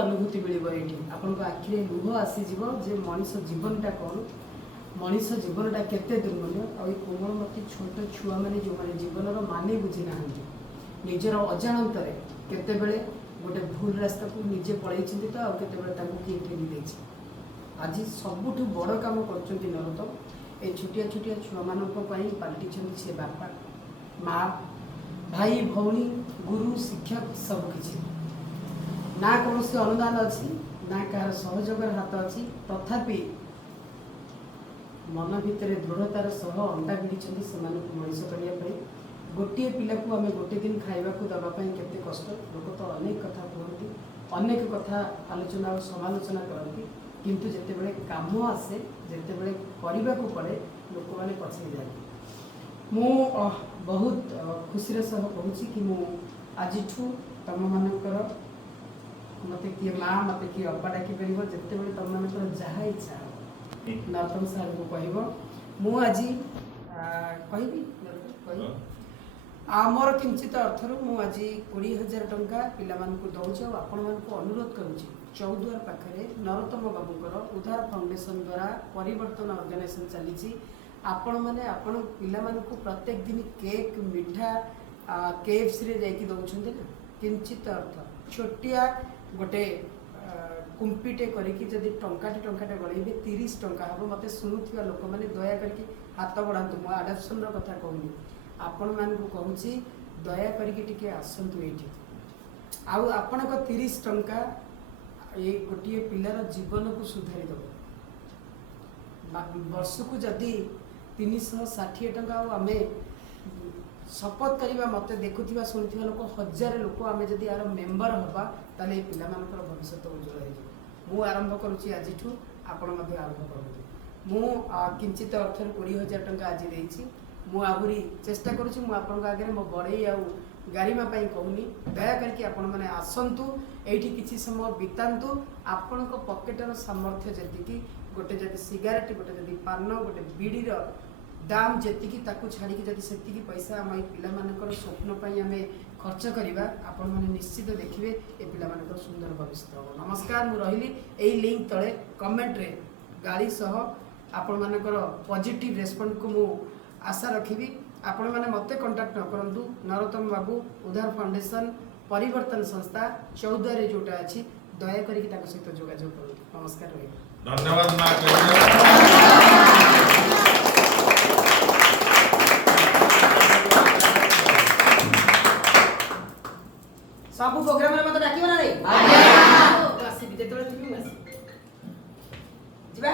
अनुभूति मिल ये आपको आखिरे लुह आसीज जे मनीष जीवनटा कौन मनीष जीवनटा केते दुर्मूल्य और कोमलमती छोट छुआ मैंने जो मैंने जीवन माने बुझी ना निजर अजाणत केतेबेले गोटे भूल रास्ता को निजे पलि तो आउ किए ठेली आज सबुठ बड़ काम कर नरोत्तम ये छुटिया छुटिया छुआ मानी पलटि से बापा माँ भाई भौणी गुरु शिक्षक सबकि ना कौन से अनुदान अच्छी ना कहार सहयोगर हाथ अच्छी तथापि मन भितर दृढ़तार सह अंडा भिड़ी से मनीष करने गोटे पिला को आम गोटे दिन खाइबा दवापाई केते कष्ट लोक तो अनेक कथा कहती अनेक कथा आलोचना और समालोचना करती किंतु जितेबले काम आसे जितेबले करने को पड़े लोक मैंने पछे जाती मु बहुत खुशी सह कहूँ कि मु आज तुम मानकर मत किए माँ मत किए अप्पा डाक पार जितेबले तुम मानकर जहाँ इच्छा नरोत्तम सार को कह मु आज कहि आमर किंचित अर्थर मुझे 20,000 टंका पिला दौचे और आपण मानक अनुरोध करुँच चौद्वार पाखे नरोत्तम बाबूर उद्धार फाउंडेशन द्वारा परिवर्तन ऑर्गेनाइजेशन चली आपण मैंने आपण पिला प्रत्येक दिन केक मिठा KFC रे दौरान ना किंचित अर्थ छोटिया गोटे कुंपीटे करी टंकाटे गड़े 30 टंका हम मत शुणुवा लोक मैंने दया करके हाथ बढ़ातु मो आडप्शन कथा कहूनी आपण मानक कहूँ दया करके आसतु ये आपण 30 टंका ये गोटे पिलार जीवन को सुधारी दब वर्ष को जदि 360 टंका आम शपथ करवा मत देखुवा शुणुवा लोक 1000 लोक आम जब यार मेम्बर हवा ताले ये पिला भविष्य उज्जवल हो आरंभ करुँची आज आपण आरंभ करूँ मु किंचित अर्थ 20,000 टंका आज देती मु आहरी चेष्टा करुँची आगे मो बड़े आउ गारिमा कहूनी दया करके आपण मैंने आसतु ये किसी समय बितातु आपण पकेटर सामर्थ्य जी गोटे जदि सिगारेट गोटे जदि पान गोटे बीड़ीर दाम जी छाड़ी जदि से पैसा आम पिला स्वप्न आम खर्च करवा आपण मैंने निश्चित देखिए ये पिला सुंदर भविष्य हम नमस्कार मु रही यही लिंक तले कमेंट रे गाड़ी सह आपण मानकर पॉजिटिव रेस्पॉन्ड को मु आशा रखी आपण मैंने मत कंटाक्ट न करूँ नरोत्तम बाबू उद्धार फाउंडेशन परिवर्तन संस्था 14 जोटा अच्छी दया करके सहित जोगाजोग करूँ नमस्कार रही धन्यवाद सब प्रोग्राम रे मत डाकिबो ना रे आज्ञा आसी बिते तळे तुमी आसी जिबा